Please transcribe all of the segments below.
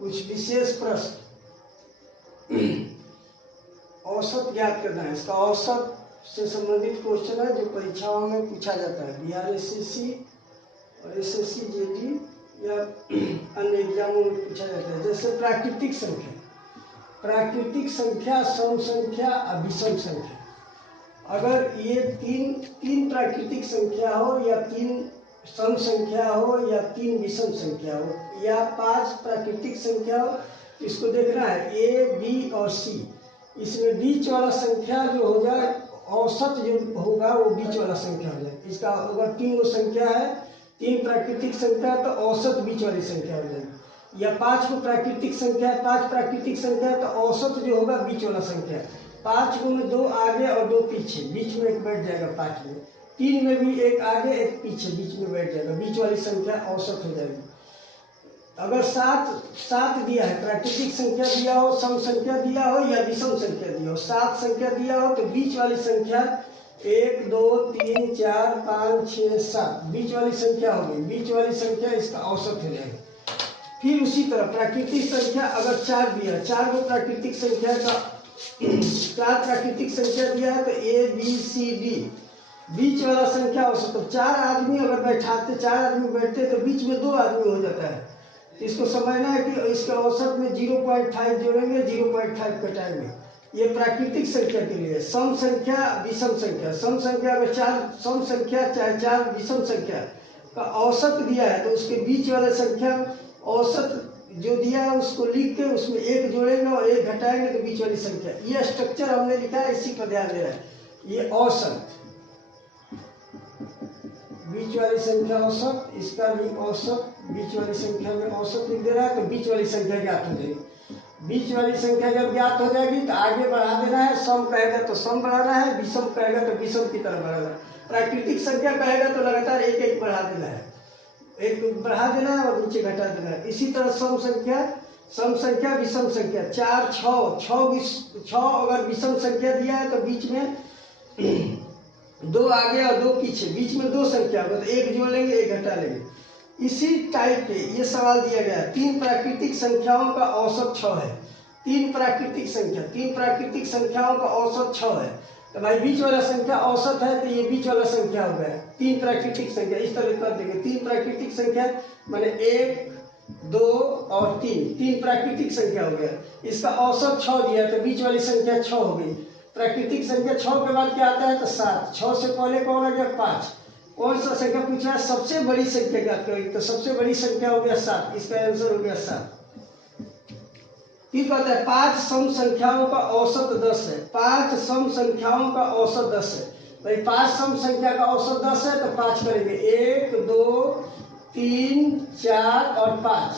कुछ विशेष प्रश्न औसत ज्ञात करना है। इसका औसत से संबंधित क्वेश्चन है जो परीक्षाओं में पूछा जाता है, बिहार एसएससी और एसएससी जेडी या अन्य एग्जामों में पूछा जाता है। जैसे प्राकृतिक संख्या, प्राकृतिक संख्या, सम संख्या, अभिसम संख्या। अगर ये तीन प्राकृतिक संख्या हो या तीन सम संख्या हो या तीन विषम संख्या हो या 5 प्राकृतिक संख्या हो, इसको देखना है ए, बी और सी। इसमें बीच वाला संख्या जो हो जाए, औसत जो होगा वो बीच वाला संख्या हो जाए। इसका अगर 3 गो संख्या है, 3 प्राकृतिक संख्या, तो औसत बीच वाली संख्या हो जाएगी। या 5 को प्राकृतिक संख्या, 5 प्राकृतिक संख्या, तो औसत जो होगा बीच वाला संख्या। 5 को में 2 आगे और 2 पीछे, बीच में एक बैठ जाएगा 5 में। 3 में भी 1 आगे 1 पीछे, बीच में बैठ जाएगा, बीच वाली संख्या औसत हो जाएगी। अगर 7 दिया है, प्राकृतिक संख्या दिया हो, सम संख्या दिया हो या विषम संख्या दिया हो, 7 संख्या दिया हो तो बीच वाली संख्या 1 2 3 4 5 6 7 बीच वाली संख्या होगी। बीच वाली संख्या इसका औसत हो जाएगी। फिर उसी तरह प्राकृतिक संख्या अगर 4 दिया, 4 को प्राकृतिक संख्या का 4 प्राकृतिक संख्या दिया है तो ए बी सी डी, बीच वाला संख्या औसत। तो 4 आदमी अगर बैठाते, 4 आदमी बैठते तो बीच में 2 आदमी हो जाता है। इसको समझना है कि इसके औसत में 0.5 जोड़ेंगे, 0.5 घटाएंगे। ये प्राकृतिक संख्या के लिए। सम संख्या, विषम संख्या। सम संख्या में 4 सम संख्या चाहे 4 विषम संख्या का औसत दिया है तो उसके बीच वाला संख्या औसत जो दिया है उसको लिख के उसमें 1 जोड़ेंगे और 1 घटाएंगे तो बीच वाली संख्या। ये स्ट्रक्चर हमने लिखा है, इसी पर ध्यान देना है। ये औसत, बीच वाली संख्या औसत, इसका भी औसत, बीच वाली संख्या में औसत लिख दे रहा है तो बीच वाली संख्या ज्ञात हो जाएगी। बीच वाली संख्या जब ज्ञात हो जाएगी तो आगे बढ़ा देना है। सम कहेगा तो सम बढ़ाना है, विषम कहेगा तो विषम की तरफ बढ़ाना है। प्राकृतिक संख्या कहेगा तो लगातार 1 बढ़ा देना है, 1 बढ़ा देना है और नीचे घटा देना है। इसी तरह सम संख्या, विषम संख्या। 4 6 अगर विषम संख्या दिया है तो बीच में 2 आगे और 2 पीछे, बीच में 2 संख्या होगा तो 1 जोड़ लेंगे, 1 घटा लेंगे। इसी टाइप के ये सवाल दिया गया है। 3 प्राकृतिक संख्याओं का औसत 6 है। 3 प्राकृतिक संख्याओं का औसत 6 है। तो भाई बीच वाला संख्या औसत है तो ये बीच वाला संख्या हो गया 3 प्राकृतिक संख्या। इस तरह कर देंगे। 3 प्राकृतिक संख्या माने 1 2 और 3 प्राकृतिक संख्या हो गया। इसका औसत 6 दिया तो बीच वाली संख्या 6 हो गई। प्राकृतिक संख्या 6 के बाद क्या आता है तो 7। 6 से पहले कौन आ गया 5। कौन सा संख्या पूछा है, सबसे बड़ी संख्या ज्ञात करेंगे तो सबसे बड़ी संख्या हो गया 7। इसका आंसर हो गया 7। फिर कहता है 5 सम संख्याओं का औसत 10 है। 5 सम संख्याओं का औसत 10 है। भाई 5 सम संख्या का औसत 10 है तो 5 करेंगे, 1 2 3 4 और 5।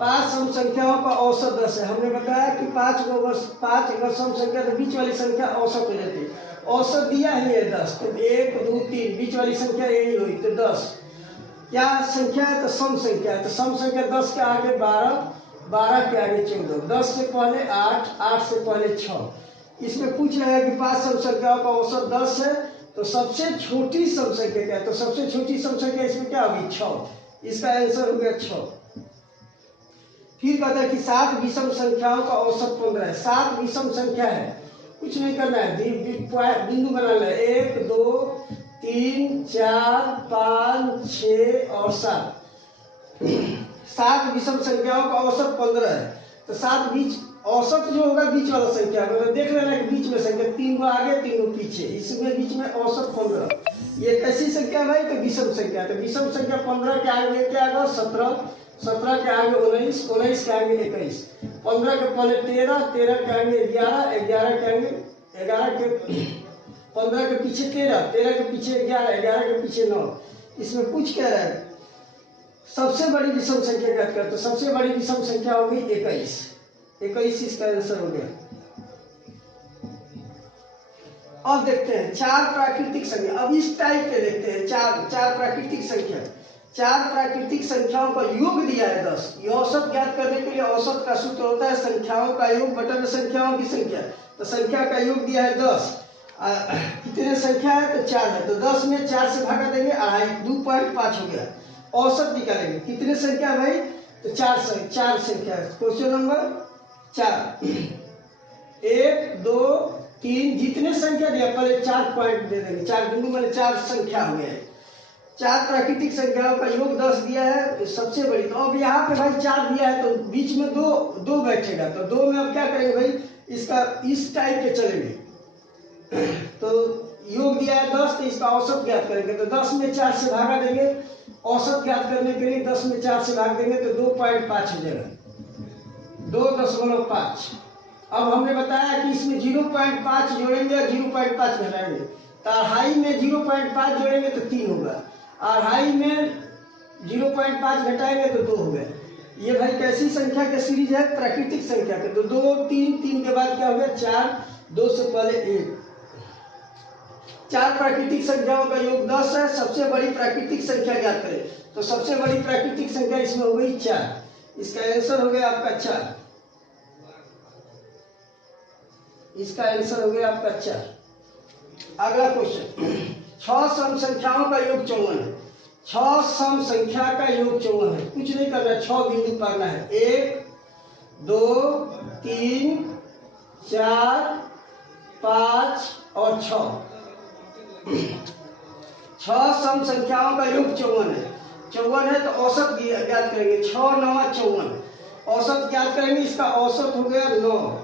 5 सम संख्याओं का औसत 10 है। हमने बताया कि 5 अगर सम संख्या तो बीच वाली संख्या औसत हो जाती है। औसत दिया है ये 10 तो 1 2 3 बीच वाली संख्या यही हुई तो 10। क्या संख्या है तो सम संख्या है। तो सम संख्या 10 के आगे 12, 12 के आगे 14, 10 से पहले 8, 8 से पहले 6। इसमें पूछ रहा है कि 5 सम संख्याओं का औसत 10 है तो सबसे छोटी सम संख्या क्या है। तो सबसे छोटी सम संख्या इसमें क्या होगी 6। इसका आंसर हो गया 6। फिर कहता है कि 7 विषम संख्याओं का औसत 15 है। 7 विषम संख्या है, कुछ नहीं करना है, बिंदु बनाना है। 1 2 3 4 5 6 और 7। 7 विषम संख्याओं का औसत 15 है। तो 7 बीच औसत जो होगा बीच वाला संख्या मतलब देख लेना कि बीच में संख्या 3 गो आगे 3 गो पीछे, इसमें बीच में औसत 15। ये कैसी संख्या भाई तो विषम संख्या। तो विषम संख्या 15 के आगे क्या आएगा 17, 17 के आगे 19, 19 के आगे 21, 15 के पहले 13, 13 के आगे 11, 11 के आगे 11 के 15 के पीछे 13, 13 के पीछे 11, 11 के पीछे 9। इसमें पूछ क्या रहा है सबसे बड़ी विषम संख्या ज्ञात कर। तो सबसे बड़ी विषम संख्या होगी 21। 21 इसका आंसर हो गया। अब देखते हैं 4 प्राकृतिक संख्या। अब इस टाइप के देखते हैं 4 प्राकृतिक संख्या। 4 प्राकृतिक संख्याओं का योग दिया है 10। ये औसत ज्ञात करने के लिए औसत का सूत्र होता है संख्याओं का योग बटा संख्याओं की संख्या। तो संख्या का योग दिया है 10। कितने संख्या है तो 4 है। तो 10 में 4 से भागा देंगे 2.5 हो गया। औसत निकालेंगे कितने संख्या भाई तो चार संख्या है। क्वेश्चन नंबर 4, 1 2 3 जितने संख्या दिया पहले 4 पॉइंट दे देंगे। 4 बिंदु मैंने 4 संख्या हो गया है। 4 प्राकृतिक संख्याओं का योग 10 दिया है सबसे बड़ी। तो अब यहाँ पे भाई 4 दिया है तो बीच में दो बैठेगा। तो 2 में अब क्या करेंगे भाई, इसका इस टाइप के चलेंगे। तो योग दिया है 10 तो इसका औसत ज्ञात करेंगे। तो 10 में 4 से भागा देंगे। औसत ज्ञात करने के लिए 10 में 4 से भाग देंगे तो 2.5 हो जाएगा, 2.5। अब हमने बताया कि इसमें 0.5 जोड़ेंगे और 0.5 घटाएंगे। तो अढ़ाई में 0.5 जोड़ेंगे तो 3 होगा, अढ़ाई में 0.5 घटाएंगे तो 2 हो गया। ये भाई कैसी संख्या के सीरीज है, प्राकृतिक संख्या के। तो 2 3 3 के बाद क्या हो गया 4, 2 से पहले 1। 4 प्राकृतिक संख्याओं का योग 10 है। सबसे बड़ी प्राकृतिक संख्या ज्ञात करें। तो सबसे बड़ी प्राकृतिक संख्या इसमें हो गई 4। इसका आंसर हो गया आपका 4। इसका आंसर हो गया आपका 4। अगला क्वेश्चन, 6 सम संख्याओं का योग 54 है। 6 सम संख्या का योग 54 है। कुछ नहीं करना, 6 बिंदु पाना है। 1 2 3 4 5 और 6। 6 सम संख्याओं का योग 54 है। 54 है तो औसत ज्ञात करेंगे। 6 9 54 औसत ज्ञात करेंगे। इसका औसत हो गया 9।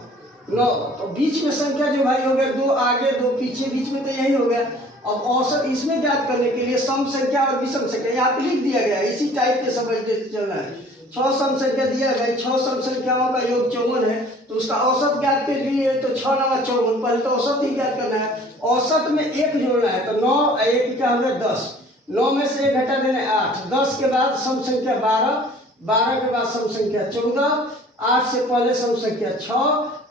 तो बीच में संख्या जो भाई हो गया 2 आगे 2 पीछे, बीच में तो यही हो गया। अब औसत इसमें ज्ञात करने के लिए सम संख्या और विषम संख्या यहाँ पे लिख दिया गया है। इसी टाइप के समझते चलना है। 6 सम संख्या दिया गया, 6 सम संख्याओं का योग 54 है। तो उसका औसत ज्ञात के लिए तो 6 9 54, पहले तो औसत ही ज्ञात करना है। औसत में 1 जोड़ना है। तो 9 1 क्या हो गया 10। 9 में से 1 घटा देना है 8। 10 के बाद सम संख्या 12, 12 के बाद सम संख्या 14, 8 से पहले सम संख्या 6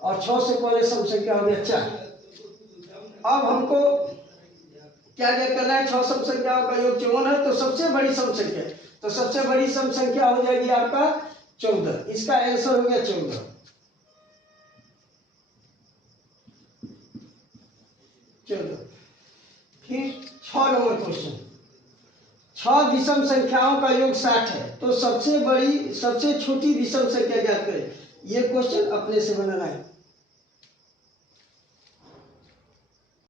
और 6 से पहले सम संख्या हो गया 4। अब हमको क्या ज्ञात करना है, 6 सम संख्याओं का योग 54 है। तो सबसे बड़ी सम संख्या, तो सबसे बड़ी सम संख्या हो जाएगी आपका 14। इसका आंसर हो गया 14। फिर 6 नंबर क्वेश्चन, 6 विषम संख्याओं का योग 60 है। तो सबसे बड़ी सबसे छोटी विषम संख्या ज्ञात करें। ये क्वेश्चन अपने से बनाना है।